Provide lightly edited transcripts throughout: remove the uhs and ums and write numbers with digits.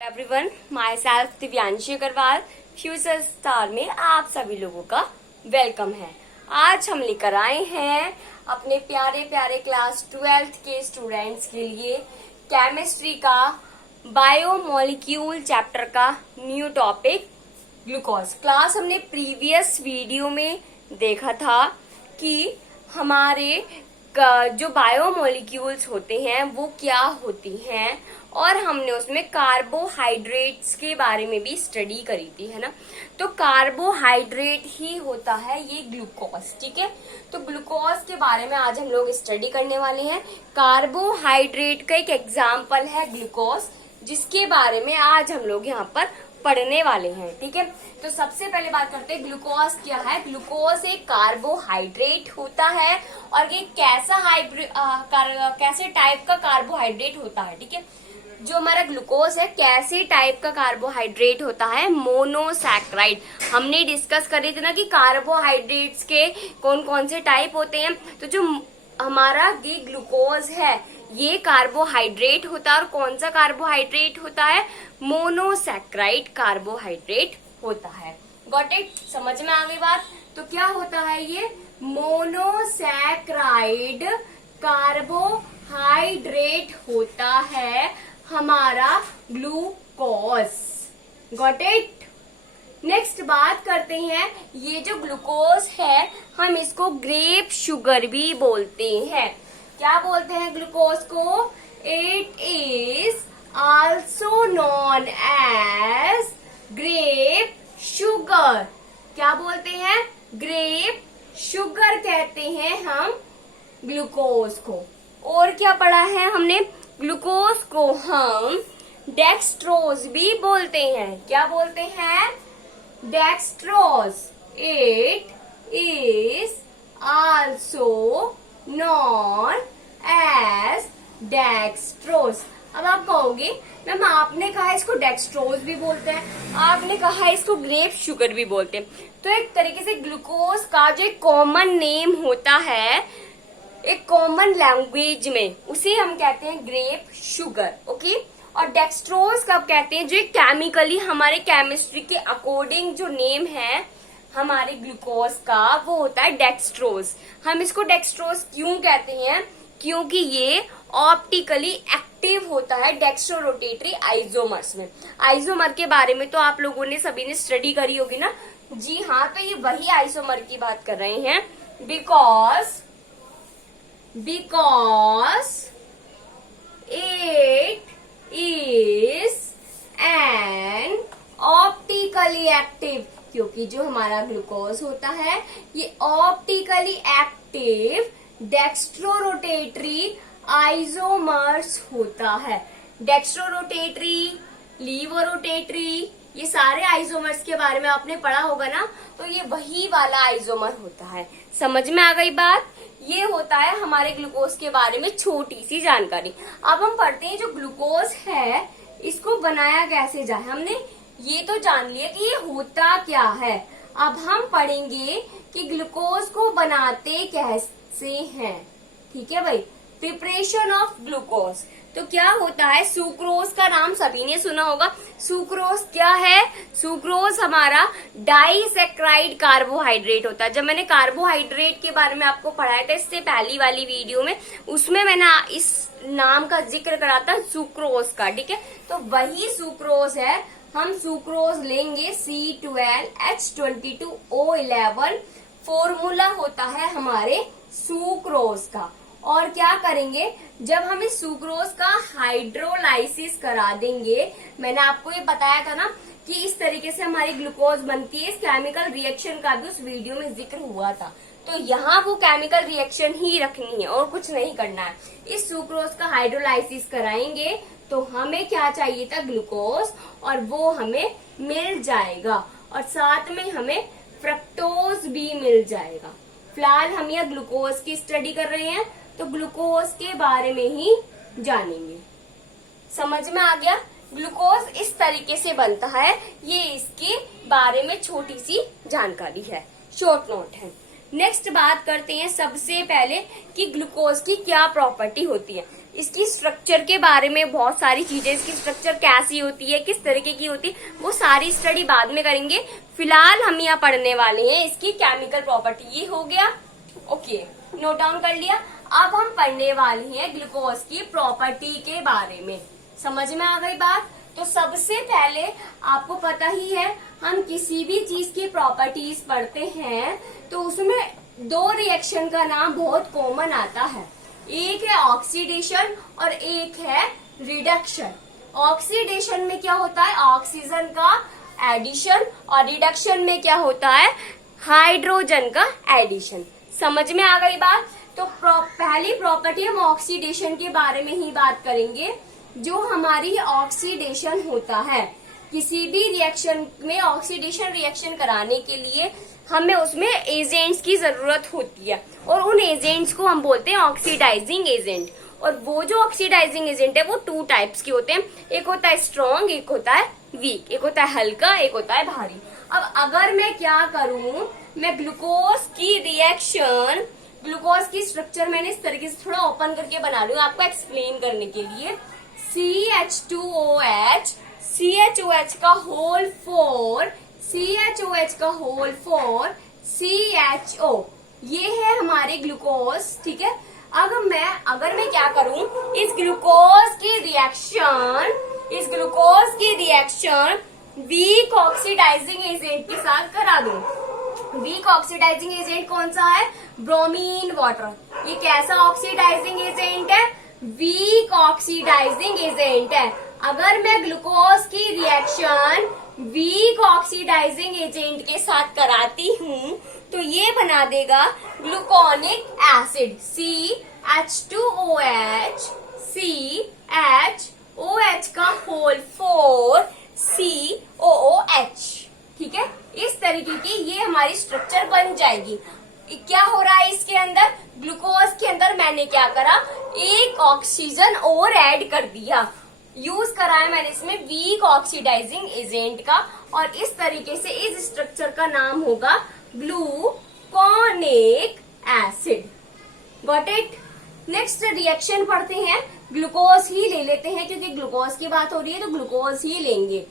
Everyone, myself Divyanshi Agarwal future star में आप सभी लोगों का वेलकम है। आज हम लेकर आए हैं अपने प्यारे प्यारे क्लास 12th के स्टूडेंट्स के लिए केमिस्ट्री का बायोमोलिक्यूल चैप्टर का न्यू टॉपिक ग्लूकोज। क्लास हमने प्रीवियस वीडियो में देखा था कि हमारे जो बायोमोलिक्यूल्स होते हैं वो क्या होती हैं, और हमने उसमें कार्बोहाइड्रेट्स के बारे में भी स्टडी करी थी, है ना। तो कार्बोहाइड्रेट ही होता है ये ग्लूकोज, ठीक है। तो ग्लूकोज के बारे में आज हम लोग स्टडी करने वाले हैं। कार्बोहाइड्रेट का एक एग्जाम्पल है ग्लूकोज, जिसके बारे में आज हम लोग यहाँ पर पढ़ने वाले हैं, ठीक है। तो सबसे पहले बात करते हैं ग्लूकोज क्या है। ग्लूकोज एक कार्बोहाइड्रेट होता है, और ये कैसे टाइप का कार्बोहाइड्रेट होता है, ठीक है। जो हमारा ग्लूकोज है कैसे टाइप का कार्बोहाइड्रेट होता है, मोनोसैक्राइड। हमने डिस्कस करे थे ना कि कार्बोहाइड्रेट्स के कौन कौन से टाइप होते हैं। तो जो हमारा ये ग्लूकोज है ये कार्बोहाइड्रेट होता है, और कौन सा कार्बोहाइड्रेट होता है, मोनोसैक्राइड कार्बोहाइड्रेट होता है। गॉट इट, समझ में आ गई बात। तो क्या होता है ये मोनोसैक्राइड कार्बोहाइड्रेट होता है हमारा ग्लूकोज। Got it. नेक्स्ट बात करते हैं, ये जो ग्लूकोज है हम इसको ग्रेप शुगर भी बोलते हैं। क्या बोलते हैं ग्लूकोज को? It is also known as grape sugar. क्या बोलते हैं? ग्रेप शुगर कहते हैं हम ग्लूकोज को। और क्या पढ़ा है हमने? ग्लूकोज को हम डेक्सट्रोज भी बोलते हैं। क्या बोलते हैं? Dextrose. It is also known as dextrose. अब आप कहोगे मैम आपने कहा इसको डेक्सट्रोज भी बोलते हैं, आपने कहा इसको ग्रेप शुगर भी बोलते हैं। तो एक तरीके से ग्लूकोज का जो एक कॉमन नेम होता है एक कॉमन लैंग्वेज में, उसे हम कहते हैं ग्रेप शुगर, ओके। और डेक्सट्रोज कब कहते हैं? जो केमिकली हमारे केमिस्ट्री के अकॉर्डिंग जो नेम है हमारे ग्लूकोज का वो होता है डेक्सट्रोज। हम इसको डेक्सट्रोज क्यों कहते हैं? क्योंकि ये ऑप्टिकली एक्टिव होता है डेक्स्ट्रोरोटेटरी आइसोमर्स में। आइसोमर के बारे में तो आप लोगों ने सभी ने स्टडी करी होगी ना। जी हाँ, तो ये वही आइसोमर की बात कर रहे हैं। Because it is an optically active, क्योंकि जो हमारा ग्लूकोज होता है ये ऑप्टिकली एक्टिव डेक्स्ट्रोरोटेटरी आइसोमर्स होता है। डेक्स्ट्रोरोटेटरी, लीवोरोटेटरी, ये सारे आइसोमर्स के बारे में आपने पढ़ा होगा ना। तो ये वही वाला आइसोमर होता है। समझ में आ गई बात। ये होता है हमारे ग्लूकोज के बारे में छोटी सी जानकारी। अब हम पढ़ते हैं जो ग्लूकोज है इसको बनाया कैसे जाए। हमने ये तो जान लिया कि ये होता क्या है। अब हम पढ़ेंगे कि ग्लूकोज को बनाते कैसे हैं, ठीक है भाई। Preparation of glucose. तो क्या होता है? सुक्रोज का नाम सभी ने सुना होगा। सुक्रोज क्या है? सुक्रोज हमारा डाइसैक्राइड कार्बोहाइड्रेट होता है। जब मैंने कार्बोहाइड्रेट के बारे में आपको पढ़ाया था इससे पहली वाली वीडियो में, उसमें मैंने इस नाम का जिक्र करा था सुक्रोज का, ठीक है। तो वही सुक्रोज है। हम सुक्रोज लेंगे C12H22O11 फॉर्मूला होता है हमारे सुक्रोज का। और क्या करेंगे, जब हम इस सुक्रोज का हाइड्रोलाइसिस करा देंगे, मैंने आपको ये बताया था ना कि इस तरीके से हमारी ग्लूकोज बनती है। इस केमिकल रिएक्शन का भी उस वीडियो में जिक्र हुआ था। तो यहाँ वो केमिकल रिएक्शन ही रखनी है और कुछ नहीं करना है। इस सुक्रोज का हाइड्रोलाइसिस कराएंगे तो हमें क्या चाहिए था? ग्लूकोज, और वो हमें मिल जाएगा। और साथ में हमें फ्रक्टोज भी मिल जाएगा। फिलहाल हम यह ग्लूकोज की स्टडी कर रहे हैं तो ग्लूकोज के बारे में ही जानेंगे। समझ में आ गया? ग्लूकोज इस तरीके से बनता है, ये इसके बारे में छोटी सी जानकारी है, शॉर्ट नोट है। नेक्स्ट बात करते हैं सबसे पहले कि ग्लूकोज की क्या प्रॉपर्टी होती है। इसकी स्ट्रक्चर के बारे में बहुत सारी चीजें, इसकी स्ट्रक्चर कैसी होती है, किस तरीके की होती है, वो सारी स्टडी बाद में करेंगे। फिलहाल हम यहाँ पढ़ने वाले हैं इसकी केमिकल प्रॉपर्टी। ये हो गया, ओके, नोट डाउन कर लिया। अब हम पढ़ने वाले हैं ग्लूकोज की प्रॉपर्टी के बारे में। समझ में आ गई बात? तो सबसे पहले आपको पता ही है, हम किसी भी चीज की प्रॉपर्टीज पढ़ते हैं तो उसमें दो रिएक्शन का नाम बहुत कॉमन आता है। एक है ऑक्सीडेशन और एक है रिडक्शन। ऑक्सीडेशन में क्या होता है? ऑक्सीजन का एडिशन, और रिडक्शन में क्या होता है? हाइड्रोजन का एडिशन। समझ में आ गई बात? तो पहली प्रॉपर्टी हम ऑक्सीडेशन के बारे में ही बात करेंगे। जो हमारी ऑक्सीडेशन होता है, किसी भी रिएक्शन में ऑक्सीडेशन रिएक्शन कराने के लिए हमें उसमें एजेंट्स की जरूरत होती है, और उन एजेंट्स को हम बोलते हैं ऑक्सीडाइजिंग एजेंट। और वो जो ऑक्सीडाइजिंग एजेंट है वो टू टाइप्स के होते हैं, एक होता है स्ट्रॉन्ग, एक होता है वीक, एक होता है हल्का, एक होता है भारी। अब अगर मैं क्या करूं, मैं ग्लूकोज की रिएक्शन, ग्लूकोज की स्ट्रक्चर मैंने इस तरीके से थोड़ा ओपन करके बना रही हूँ आपको एक्सप्लेन करने के लिए। CH2OH, CHOH का होल 4, CHOH का होल 4, CHO, ये है हमारे ग्लूकोज। ठीक है, अगर मैं क्या करूं, इस ग्लूकोज की रिएक्शन वीक ऑक्सीडाइजिंग एजेंट के साथ करा दूं। वीक ऑक्सीडाइजिंग एजेंट कौन सा है? Bromine water. ये कैसा ऑक्सीडाइजिंग एजेंट है? वीक ऑक्सीडाइजिंग एजेंट है। अगर मैं ग्लूकोज की रिएक्शन वीक ऑक्सीडाइजिंग एजेंट के साथ कराती हूँ तो ये बना देगा ग्लूकोनिक एसिड, CH2OH, CHOH का होल 4, COOH। ठीक है, इस तरीके की ये हमारी स्ट्रक्चर बन जाएगी। क्या हो रहा है इसके अंदर? ग्लूकोज के अंदर मैंने क्या करा, एक ऑक्सीजन और ऐड कर दिया, यूज करा है मैंने इसमें वीक ऑक्सीडाइजिंग एजेंट का, और इस तरीके से इस स्ट्रक्चर का नाम होगा gluconic acid. Got it? Next reaction पढ़ते हैं, ग्लूकोज ही ले लेते हैं क्योंकि ग्लूकोज की बात हो रही है तो ग्लूकोज ही लेंगे।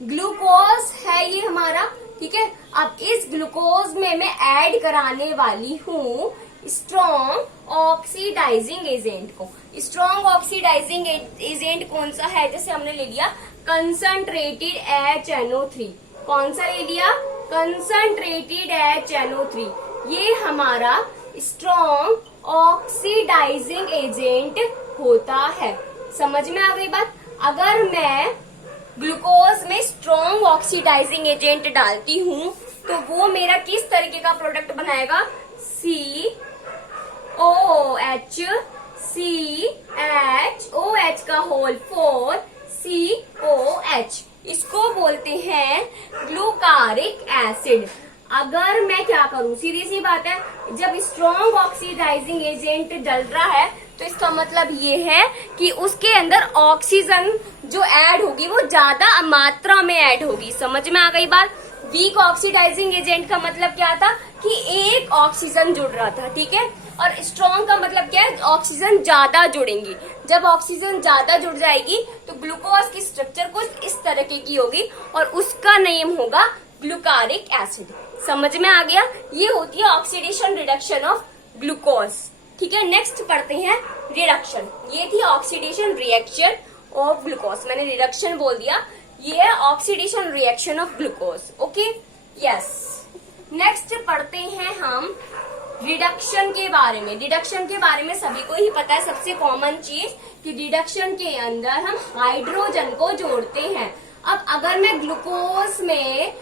ग्लूकोज है ये हमारा, ठीक है। अब इस ग्लूकोज में मैं ऐड कराने वाली हूँ स्ट्रॉन्ग ऑक्सीडाइजिंग एजेंट को। स्ट्रॉन्ग ऑक्सीडाइजिंग एजेंट कौन सा है? जैसे हमने ले लिया कंसंट्रेटेड HNO3। कौन सा ले लिया? Concentrated HNO3। ये हमारा स्ट्रॉन्ग ऑक्सीडाइजिंग एजेंट होता है। समझ में आ गई बात? अगर मैं ग्लूकोज में स्ट्रॉन्ग ऑक्सीडाइजिंग एजेंट डालती हूँ तो वो मेरा किस तरीके का प्रोडक्ट बनाएगा? COOH, CHOH का होल 4, COH। इसको बोलते हैं ग्लूकारिक एसिड। अगर मैं क्या करूं, सीधी सी बात है, जब स्ट्रॉन्ग ऑक्सीडाइजिंग एजेंट डल रहा है तो इसका मतलब ये है कि उसके अंदर ऑक्सीजन जो ऐड होगी वो ज्यादा मात्रा में ऐड होगी। समझ में आ गई बात? वीक ऑक्सीडाइजिंग एजेंट का मतलब क्या था कि एक ऑक्सीजन जुड़ रहा था, ठीक है। और स्ट्रॉन्ग का मतलब क्या है? ऑक्सीजन ज्यादा जुड़ेंगी। जब ऑक्सीजन ज्यादा जुड़ जाएगी तो ग्लूकोज की स्ट्रक्चर कुछ इस तरीके की होगी और उसका नेम होगा ग्लूकारिक एसिड। समझ में आ गया? ये होती है ऑक्सीडेशन रिडक्शन ऑफ ग्लूकोज। ठीक है, नेक्स्ट पढ़ते हैं रिडक्शन। ये थी ऑक्सीडेशन रिएक्शन ऑफ ग्लूकोज, मैंने रिडक्शन बोल दिया। ये है oxidation reaction of glucose. Okay, yes. Next पढ़ते हैं हम रिडक्शन के बारे में। रिडक्शन के बारे में सभी को ही पता है, सबसे कॉमन चीज कि रिडक्शन के अंदर हम हाइड्रोजन को जोड़ते हैं। अब अगर मैं ग्लूकोज में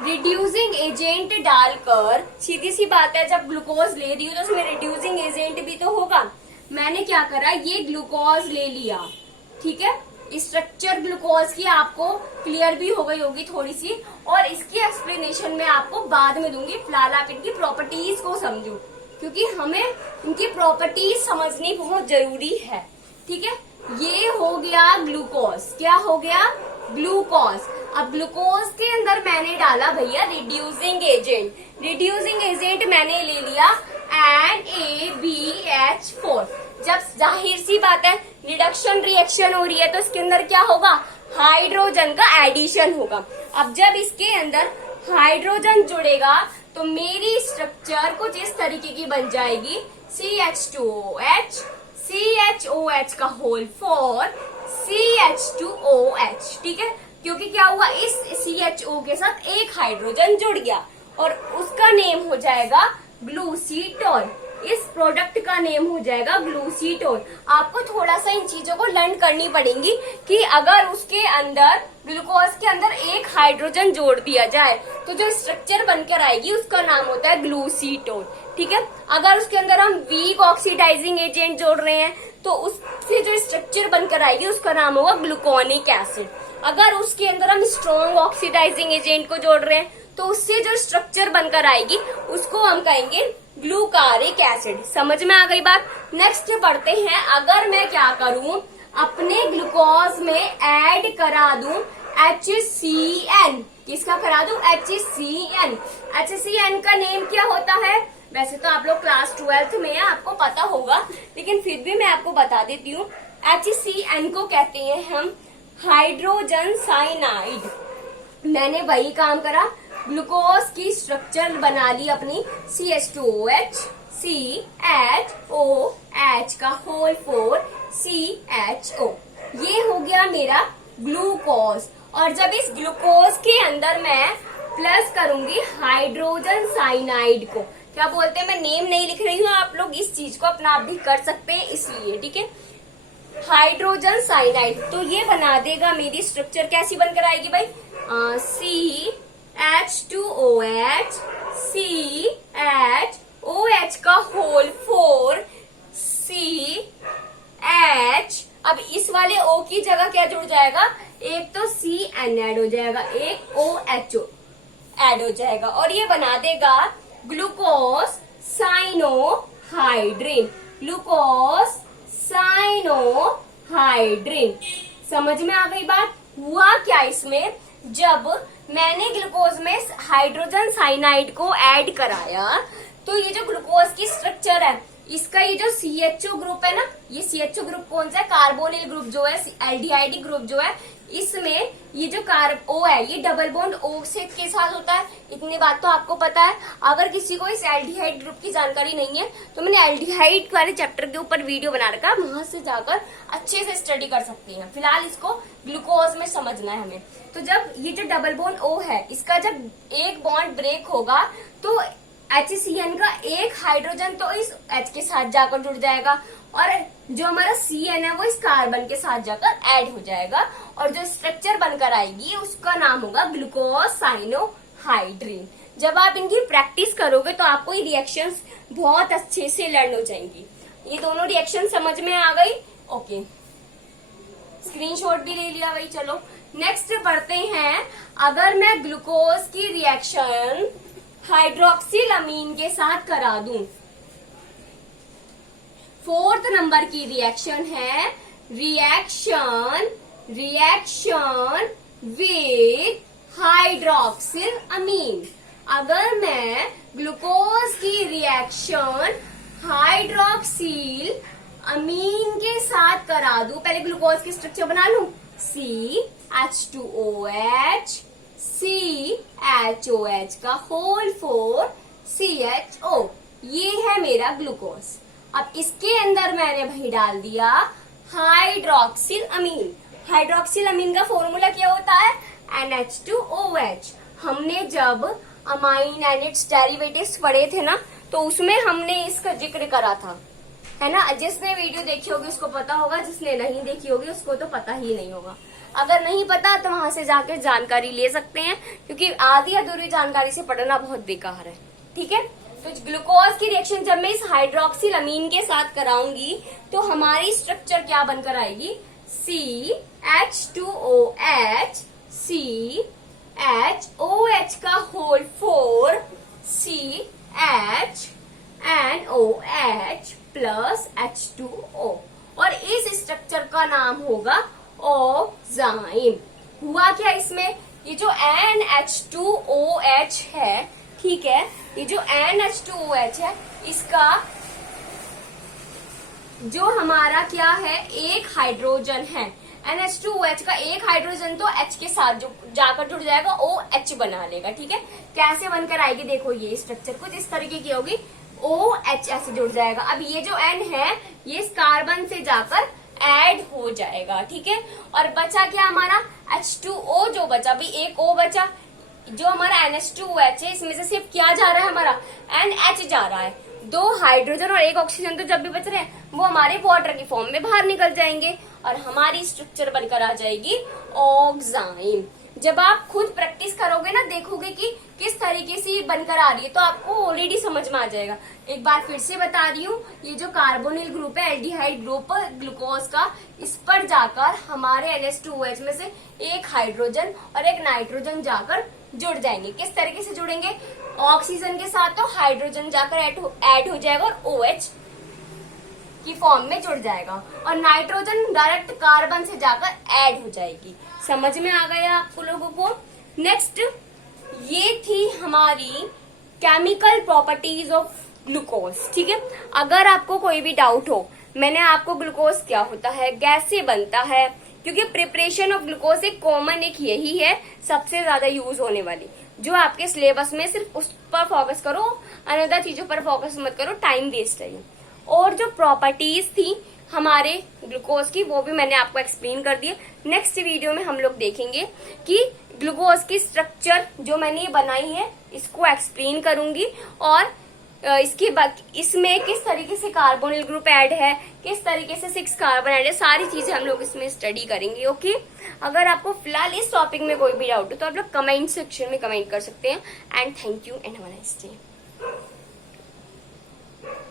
रिड्यूसिंग एजेंट डालकर, सीधी सी बात है, जब ग्लूकोज ले रही हूँ तो उसमें रिड्यूसिंग एजेंट भी तो होगा। मैंने क्या करा, ये ग्लूकोज ले लिया, ठीक है। स्ट्रक्चर ग्लूकोज की आपको क्लियर भी हो गई होगी थोड़ी सी, और इसकी एक्सप्लेनेशन मैं आपको बाद में दूंगी। फिलहाल आप इनकी प्रॉपर्टीज को समझो, क्योंकि हमें इनकी प्रॉपर्टीज समझनी बहुत जरूरी है, ठीक है। ये हो गया ग्लूकोज। क्या हो गया? ग्लूकोज। अब ग्लूकोज के अंदर मैंने डाला भैया रिड्यूसिंग एजेंट। रिड्यूसिंग एजेंट मैंने ले लिया NaBH4। जब जाहिर सी बात है रिडक्शन रिएक्शन हो रही है तो इसके अंदर क्या होगा, हाइड्रोजन का एडिशन होगा। अब जब इसके अंदर हाइड्रोजन जुड़ेगा तो मेरी स्ट्रक्चर कुछ इस तरीके की बन जाएगी, CH2OH, CHOH का होल 4, CH2OH। ठीक है, क्योंकि क्या हुआ, इस CHO के साथ एक हाइड्रोजन जुड़ गया और उसका नेम हो जाएगा ग्लूसीटोन। इस प्रोडक्ट का नेम हो जाएगा ग्लूसीटोन। आपको थोड़ा सा इन चीजों को लर्न करनी पड़ेंगी कि अगर उसके अंदर ग्लूकोज के अंदर एक हाइड्रोजन जोड़ दिया जाए तो जो स्ट्रक्चर बनकर आएगी उसका नाम होता है ग्लूसीटोन। ठीक है, अगर उसके अंदर हम वीक ऑक्सीडाइजिंग एजेंट जोड़ रहे हैं तो उससे जो स्ट्रक्चर बनकर आएगी उसका नाम होगा ग्लूकोनिक एसिड। अगर उसके अंदर हम स्ट्रॉन्ग ऑक्सीडाइजिंग एजेंट को जोड़ रहे हैं तो उससे जो स्ट्रक्चर बनकर आएगी उसको हम कहेंगे ग्लूकारिक एसिड। समझ में आ गई बात। नेक्स्ट पढ़ते हैं, अगर मैं क्या करूं, अपने ग्लूकोज में ऐड करा दूं HCN। किसका करा दूं, HCN। HCN का नेम क्या होता है, वैसे तो आप लोग क्लास 12th में है, आपको पता होगा, लेकिन फिर भी मैं आपको बता देती हूँ। HCN को कहते हैं हम हाइड्रोजन साइनाइड। मैंने वही काम करा, ग्लूकोज की स्ट्रक्चर बना ली अपनी, CH2OH, CHOH का होल 4, CHO। ये हो गया मेरा ग्लूकोज। और जब इस ग्लूकोज के अंदर मैं प्लस करूंगी हाइड्रोजन साइनाइड को, क्या बोलते हैं, मैं नेम नहीं लिख रही हूँ, आप लोग इस चीज को अपना आप भी कर सकते हैं इसलिए। ठीक है, हाइड्रोजन साइनाइड, तो ये बना देगा मेरी स्ट्रक्चर कैसी बनकर आएगी भाई, CH2OH, CHOH का होल 4, CH। अब इस वाले O की जगह क्या जुड़ जाएगा, एक तो CN ऐड हो जाएगा, एक OHO ऐड हो जाएगा और ये बना देगा ग्लूकोज साइनोहाइड्रिन। Glucose cyanohydrin. समझ में आ गई बात। हुआ क्या इसमें, जब मैंने ग्लूकोज में हाइड्रोजन साइनाइड को ऐड कराया तो ये जो ग्लूकोज की स्ट्रक्चर है, इसका ये जो CHO ग्रुप है ना, ये CHO ग्रुप कौन सा है, कार्बोनिल ग्रुप जो है, एल्डिहाइड ग्रुप जो है, इसमें ये जो O है ये डबल बॉन्ड O से के साथ होता है। इतनी बात तो आपको पता है। अगर किसी को इस एल्डिहाइड ग्रुप की जानकारी नहीं है तो मैंने एल्डिहाइड वाले चैप्टर के ऊपर वीडियो बना रखा है, वहां से जाकर अच्छे से स्टडी कर सकते हैं। फिलहाल इसको ग्लूकोज में समझना है हमें। तो जब ये जो डबल बॉन्ड O है, इसका जब एक बॉन्ड ब्रेक होगा तो HCN का एक हाइड्रोजन तो इस H के साथ जाकर जुड़ जाएगा और जो हमारा CN है वो इस कार्बन के साथ जाकर ऐड हो जाएगा और जो स्ट्रक्चर बनकर आएगी उसका नाम होगा ग्लूकोज साइनोहाइड्रिन। जब आप इनकी प्रैक्टिस करोगे तो आपको ये रिएक्शंस बहुत अच्छे से लर्न हो जाएंगी। ये दोनों रिएक्शन समझ में आ गई। ओके, स्क्रीनशॉट भी ले लिया भाई। चलो नेक्स्ट पढ़ते हैं, अगर मैं ग्लूकोज की रिएक्शन हाइड्रोक्सिल अमीन के साथ करा दूं। 4th नंबर की रिएक्शन है रिएक्शन विद हाइड्रोक्सिल अमीन। अगर मैं ग्लूकोज की रिएक्शन हाइड्रोक्सिल अमीन के साथ करा दूं, पहले ग्लूकोज की स्ट्रक्चर बना लूं, CH2OH, CHOH का होल 4, CHO। ये है मेरा ग्लूकोज। अब इसके अंदर मैंने भाई डाल दिया हाइड्रोक्सिल अमीन। हाइड्रोक्सिल अमीन का फॉर्मूला क्या होता है, NH2OH। हमने जब अमाइन एंड इट्स डेरिवेटिव्स पढ़े थे ना, तो उसमें हमने इसका जिक्र करा था, है ना। जिसने वीडियो देखी होगी उसको पता होगा, जिसने नहीं देखी होगी उसको तो पता ही नहीं होगा। अगर नहीं पता तो वहां से जाके जानकारी ले सकते हैं, क्योंकि आधी अधूरी जानकारी से पढ़ना बहुत बेकार है। ठीक है, तो ग्लूकोज की रिएक्शन जब मैं इस हाइड्रोक्सिल अमीन के साथ कराऊंगी तो हमारी स्ट्रक्चर क्या बनकर आएगी, CH2OH, CHOH का होल 4, CHNOH प्लस H2O और इस स्ट्रक्चर का नाम होगा ओजाइम। हुआ क्या इसमें, ये जो NH2OH है, ठीक है, ये जो NH2OH है, इसका जो हमारा क्या है, एक हाइड्रोजन है, NH2OH का एक हाइड्रोजन तो H के साथ जो जाकर जुड़ जाएगा OH बना लेगा। ठीक है, कैसे बनकर आएगी देखो, ये स्ट्रक्चर कुछ इस तरीके की होगी, OH ऐसे जुड़ जाएगा। अब ये जो N है ये इस कार्बन से जाकर ऐड हो जाएगा। ठीक है, और बचा क्या हमारा H2O, जो बचा भी एक O बचा, जो हमारा NH2OH है इसमें से सिर्फ क्या जा रहा है, हमारा NH जा रहा है। दो हाइड्रोजन और एक ऑक्सीजन तो जब भी बच रहे हैं वो हमारे वाटर की फॉर्म में बाहर निकल जाएंगे और हमारी स्ट्रक्चर बनकर आ जाएगी ऑक्साइन। जब आप खुद प्रैक्टिस करोगे ना, देखोगे कि किस तरीके से ये बनकर आ रही है, तो आपको ऑलरेडी समझ में आ जाएगा। एक बार फिर से बता रही हूँ, ये जो कार्बोनिल ग्रुप है, एल्डिहाइड ग्रुप ग्लूकोज का, इस पर जाकर हमारे NH2OH में से एक हाइड्रोजन और एक नाइट्रोजन जाकर जुड़ जाएंगे। किस तरीके से जुड़ेंगे, ऑक्सीजन के साथ तो हाइड्रोजन जाकर ऐड हो जाएगा और OH की फॉर्म में जुड़ जाएगा, और नाइट्रोजन डायरेक्ट कार्बन से जाकर ऐड हो जाएगी। समझ में आ गया आपको लोगों को। नेक्स्ट, ये थी हमारी केमिकल प्रॉपर्टीज ऑफ ग्लूकोज। ठीक है, अगर आपको कोई भी डाउट हो, मैंने आपको ग्लूकोज क्या होता है, गैस से बनता है, क्योंकि प्रिपरेशन ऑफ ग्लूकोज एक कॉमन एक यही है सबसे ज्यादा यूज होने वाली, जो आपके सिलेबस में सिर्फ उस पर फोकस करो, अनदर चीजों पर फोकस मत करो, टाइम वेस्ट है। और जो प्रॉपर्टीज थी हमारे ग्लूकोज की वो भी मैंने आपको एक्सप्लेन कर दिया। नेक्स्ट वीडियो में हम लोग देखेंगे कि ग्लूकोज की स्ट्रक्चर जो मैंने ये बनाई है इसको एक्सप्लेन करूंगी, और इसके बाद इसमें किस तरीके से कार्बोनिल ग्रुप ऐड है, किस तरीके से 6 कार्बन ऐड है, सारी चीजें हम लोग इसमें स्टडी करेंगे। ओके, अगर आपको फिलहाल इस टॉपिक में कोई भी डाउट हो तो आप लोग कमेंट सेक्शन में कमेंट कर सकते हैं। And thank you and have a nice day.